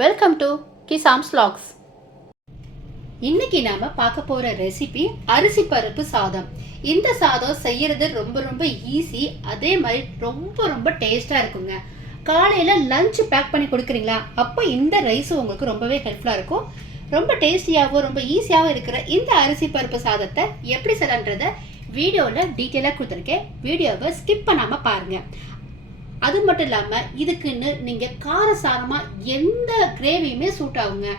Welcome to கிசாம்ஸ் lakhs இன்னைக்கு நாம பார்க்க போற ரெசிபி அரிசி பருப்பு சாதம். இந்த சாதம் செய்யறது ரொம்ப ரொம்ப ஈஸி அதே மாதிரி ரொம்ப ரொம்ப டேஸ்டா இருக்குங்க. காலையில லஞ்ச் பேக் பண்ணி கொடுக்குறீங்களா? அப்போ இந்த ரைஸ் உங்களுக்கு ரொம்பவே ஹெல்ப்ஃபுல்லா இருக்கும். ரொம்ப டேஸ்டியாகவும் ரொம்ப ஈஸியாகவும் இருக்கிற இந்த அரிசி பருப்பு சாதத்தை எப்படி செய்யலான்றத வீடியோவில் டீட்டெயிலாக கொடுத்துருக்கேன். வீடியோவை ஸ்கிப் பண்ணாமல் பாருங்கள் அது மட்டும் இல்லாமல் இதுக்குன்னு நீங்கள் காரசாரமாக எந்த கிரேவியுமே சூட் ஆகுங்க.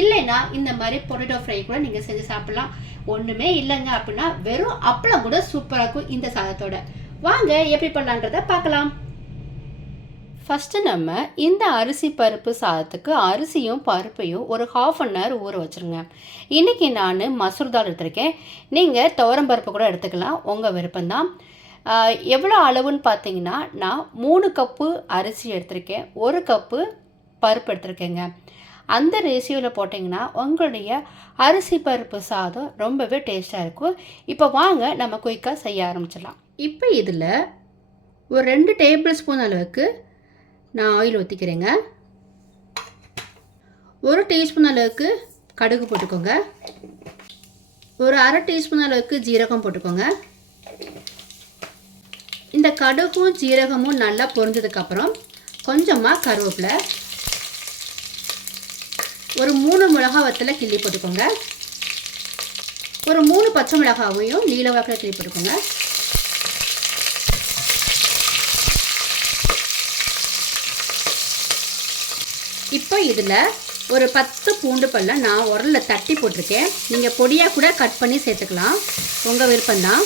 இல்லைன்னா இந்த மாதிரி பொட்டேட்டோ ஃப்ரை கூட நீங்கள் செஞ்சு சாப்பிட்லாம். ஒன்றுமே இல்லைங்க அப்படின்னா வெறும் அப்பளம் கூட சூப்பராக இருக்கும் இந்த சாதத்தோட. வாங்க எப்படி பண்ணலான்றத பார்க்கலாம். ஃபஸ்ட்டு நம்ம இந்த அரிசி பருப்பு சாதத்துக்கு அரிசியும் பருப்பையும் ஒரு ஹாஃப் அன் ஹவர் ஊற வச்சுருங்க. இன்றைக்கி நான் மசூர் தால் எடுத்திருக்கேன். நீங்கள் துவரம் பருப்பு கூட எடுத்துக்கலாம். உங்கள் விருப்பம்தான். எவ்வளோ அளவுன்னு பார்த்தீங்கன்னா நான் மூணு கப்பு அரிசி எடுத்திருக்கேன் ஒரு கப்பு பருப்பு எடுத்திருக்கேங்க. அந்த ரேசியோவில் போட்டிங்கன்னா உங்களுடைய அரிசி பருப்பு சாதம் ரொம்பவே டேஸ்ட்டாக இருக்கும். இப்போ வாங்க நம்ம குயிக்காக செய்ய ஆரம்பிச்சிடலாம். இப்போ இதில் ஒரு ரெண்டு டேபிள் ஸ்பூன் அளவுக்கு நான் ஆயில் ஊற்றிக்கிறேங்க ஒரு டீஸ்பூன் அளவுக்கு கடுகு போட்டுக்கோங்க. ஒரு அரை டீஸ்பூன் அளவுக்கு ஜீரகம் போட்டுக்கோங்க. இந்த கடுகும் ஜீரகமும் நல்லா பொரிஞ்சதுக்கப்புறம் கொஞ்சமாக கருவேப்பிலை. ஒரு மூணு மிளகா வத்தில் கிள்ளி போட்டுக்கோங்க. ஒரு மூணு பச்சை மிளகாவையும் நீல வாக்கில் கிள்ளி போட்டுக்கோங்க. இப்போ இதில் ஒரு பத்து பூண்டு பல்ல நான் உரலில் தட்டி போட்டிருக்கேன். நீங்கள் பொடியாக கூட கட் பண்ணி சேர்த்துக்கலாம். உங்கள் விருப்பம்தான்.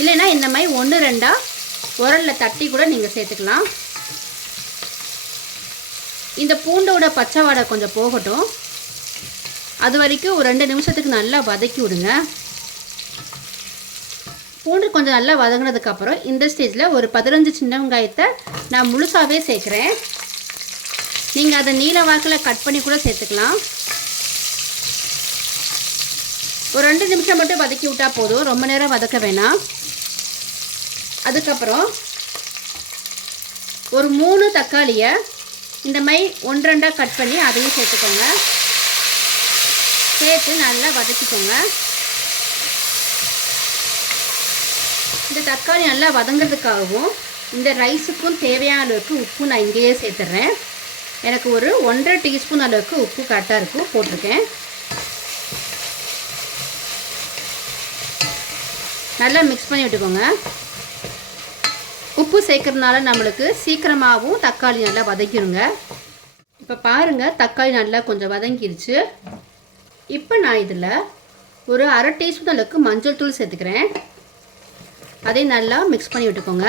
இல்லைன்னா இந்த மாதிரி ஒன்று ரெண்டாக உரலில் தட்டி கூட நீங்கள் சேர்த்துக்கலாம். இந்த பூண்டோட பச்சை வாடை கொஞ்சம் போகட்டும். அது வரைக்கும் ஒரு ரெண்டு நிமிஷத்துக்கு நல்லா வதக்கி விடுங்க. பூண்டு கொஞ்சம் நல்லா வதங்கினதுக்கப்புறம் இந்த ஸ்டேஜில் ஒரு பதினஞ்சு சின்ன வெங்காயத்தை நான் முழுசாகவே சேர்க்குறேன். நீங்கள் அதை நீல வாக்கில் கட் பண்ணி கூட சேர்த்துக்கலாம். ஒரு ரெண்டு நிமிஷம் மட்டும் வதக்கி விட்டால் போதும். ரொம்ப நேரம் வதக்க வேணாம். அதுக்கப்புறம் ஒரு மூணு தக்காளியை இந்த மாதிரி ஒன்றரெண்டாக கட் பண்ணி அதையும் சேர்த்துக்கோங்க. சேர்த்து நல்லா வதக்கிக்கோங்க. இந்த தக்காளி நல்லா வதங்கிறதுக்காகவும் இந்த ரைஸுக்கும் தேவையான அளவுக்கு உப்பு நான் இங்கேயே சேர்த்துட்றேன் எனக்கு ஒரு ஒன்றரை டீஸ்பூன் அளவுக்கு உப்பு கரெக்டாக இருக்கும் போட்டிருக்கேன். நல்லா மிக்ஸ் பண்ணி விட்டுக்கோங்க. உப்பு சேர்க்கறதுனால நம்மளுக்கு சீக்கிரமாகவும் தக்காளி நல்லா வதக்கிடுங்க இப்போ பாருங்கள் தக்காளி நல்லா கொஞ்சம் வதங்கிருச்சு. இப்போ நான் இதில் ஒரு அரை டீஸ்பூன் அளவுக்கு மஞ்சள் தூள் சேர்த்துக்கிறேன். அதையும் நல்லா மிக்ஸ் பண்ணி விட்டுக்கோங்க.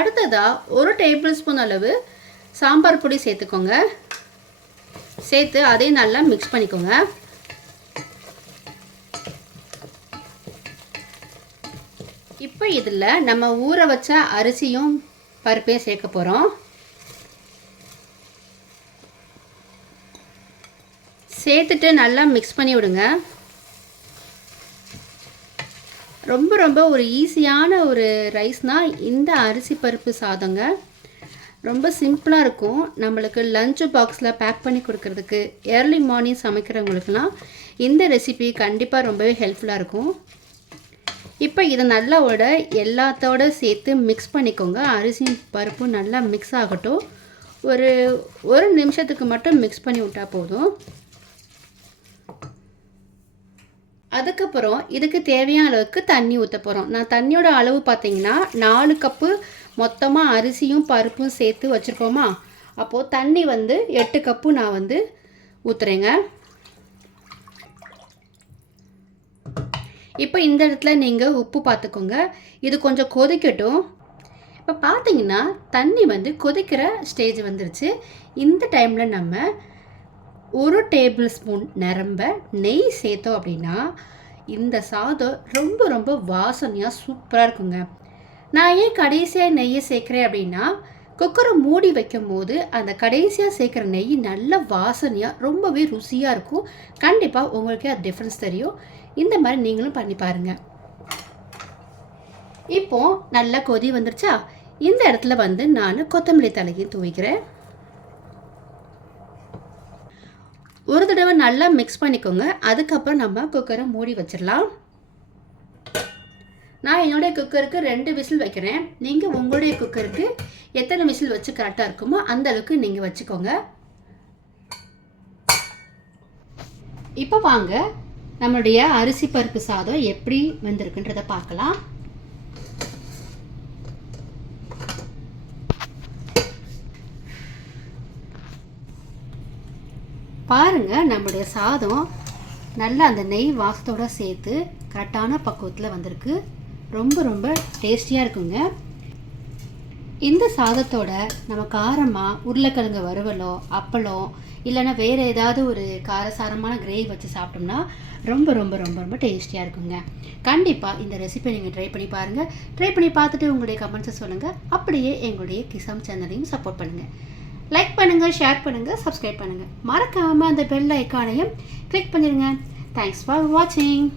அடுத்ததாக ஒரு டேபிள் ஸ்பூன் அளவு சாம்பார் பொடி சேர்த்துக்கோங்க. சேர்த்து அதையும் நல்லா மிக்ஸ் பண்ணிக்கோங்க. இப்போ இதில் நம்ம ஊற வச்ச அரிசியும் பருப்பையும் சேர்க்க போகிறோம் சேர்த்துட்டு நல்லா மிக்ஸ் பண்ணி விடுங்க. ரொம்ப ரொம்ப ஒரு ஈஸியான ஒரு ரைஸ்னால் இந்த அரிசி பருப்பு சாதங்க ரொம்ப சிம்பிளாக இருக்கும். நம்மளுக்கு லஞ்ச் பாக்ஸில் பேக் பண்ணி கொடுக்கறதுக்கு ஏர்லி மார்னிங் சமைக்கிறவங்களுக்குலாம் இந்த ரெசிபி கண்டிப்பாக ரொம்பவே ஹெல்ப்ஃபுல்லாக இருக்கும். இப்போ இதை நல்லா விட எல்லாத்தோட சேர்த்து மிக்ஸ் பண்ணிக்கோங்க. அரிசியும் பருப்பும் நல்லா மிக்ஸ் ஆகட்டும். ஒரு ஒரு நிமிஷத்துக்கு மட்டும் மிக்ஸ் பண்ணி விட்டால் போதும். அதுக்கப்புறம் இதுக்கு தேவையான அளவுக்கு தண்ணி ஊற்ற போகிறோம் நான் தண்ணியோட அளவு பார்த்தீங்கன்னா நாலு கப்பு மொத்தமாக அரிசியும் பருப்பும் சேர்த்து வச்சுருக்கோமா? அப்போது தண்ணி வந்து எட்டு கப்பு நான் வந்து ஊற்றுறேங்க இப்போ இந்த இடத்துல நீங்கள் உப்பு பார்த்துக்கோங்க. இது கொஞ்சம் கொதிக்கட்டும். இப்போ பார்த்தீங்கன்னா தண்ணி வந்து கொதிக்கிற ஸ்டேஜ் வந்துருச்சு. இந்த டைமில் நம்ம ஒரு டேபிள் ஸ்பூன் நிரம்ப நெய் சேர்த்தோம் அப்படின்னா இந்த சாதம் ரொம்ப ரொம்ப வாசனையாக சூப்பராக இருக்குங்க. நான் ஏன் கடைசியாக நெய்யை சேர்க்குறேன் அப்படின்னா குக்கரை மூடி வைக்கும் போது அந்த கடைசியாக சேர்க்குற நெய் நல்ல வாசனையாக ரொம்பவே ருசியாக இருக்கும். கண்டிப்பாக உங்களுக்கே அது டிஃப்ரென்ஸ் தெரியும். இந்த மாதிரி நீங்களும் பண்ணி பாருங்கள் இப்போ நல்லா கொதி வந்துருச்சா? இந்த இடத்துல வந்து நான் கொத்தமல்லி தலையும் தூவிக்கிறேன். ஒரு தடவை நல்லா மிக்ஸ் பண்ணிக்கோங்க. அதுக்கப்புறம் நம்ம குக்கரை மூடி வச்சிடலாம். நான் என்னுடைய குக்கருக்கு ரெண்டு விசில் வைக்கிறேன். நீங்கள் உங்களுடைய குக்கருக்கு எத்தனை விசில் வச்சு கரெக்டாக இருக்குமோ அந்த அளவுக்கு நீங்கள் வச்சுக்கோங்க. இப்போ வாங்க நம்மளுடைய அரிசி பருப்பு சாதம் எப்படி வந்திருக்குன்றதை பார்க்கலாம். பாருங்க நம்மளுடைய சாதம் நல்லா அந்த நெய் வாசத்தோட சேர்த்து கரெக்டான பக்குவத்தில் வந்திருக்கு. ரொம்ப ரொம்ப டேஸ்டியாக இருக்குங்க. இந்த சாதத்தோட நம்ம காரமாக உருளைக்கிழங்கு வறுவலோ அப்பளம் இல்லைன்னா வேறு ஏதாவது ஒரு காரசாரமான கிரேவி வச்சு சாப்பிட்டோம்னா ரொம்ப ரொம்ப ரொம்ப ரொம்ப டேஸ்டியாக இருக்குங்க. கண்டிப்பாக இந்த ரெசிபி நீங்கள் ட்ரை பண்ணி பாருங்கள் ட்ரை பண்ணி பார்த்துட்டு உங்களுடைய கமெண்ட்ஸை சொல்லுங்கள் அப்படியே எங்களுடைய கிசாம் சேனலையும் சப்போர்ட் பண்ணுங்கள் லைக் பண்ணுங்கள் ஷேர் பண்ணுங்கள் சப்ஸ்கிரைப் பண்ணுங்கள் மறக்காமல் அந்த பெல் ஐக்கானையும் கிளிக் பண்ணிடுங்க தேங்க்ஸ் ஃபார் வாட்சிங்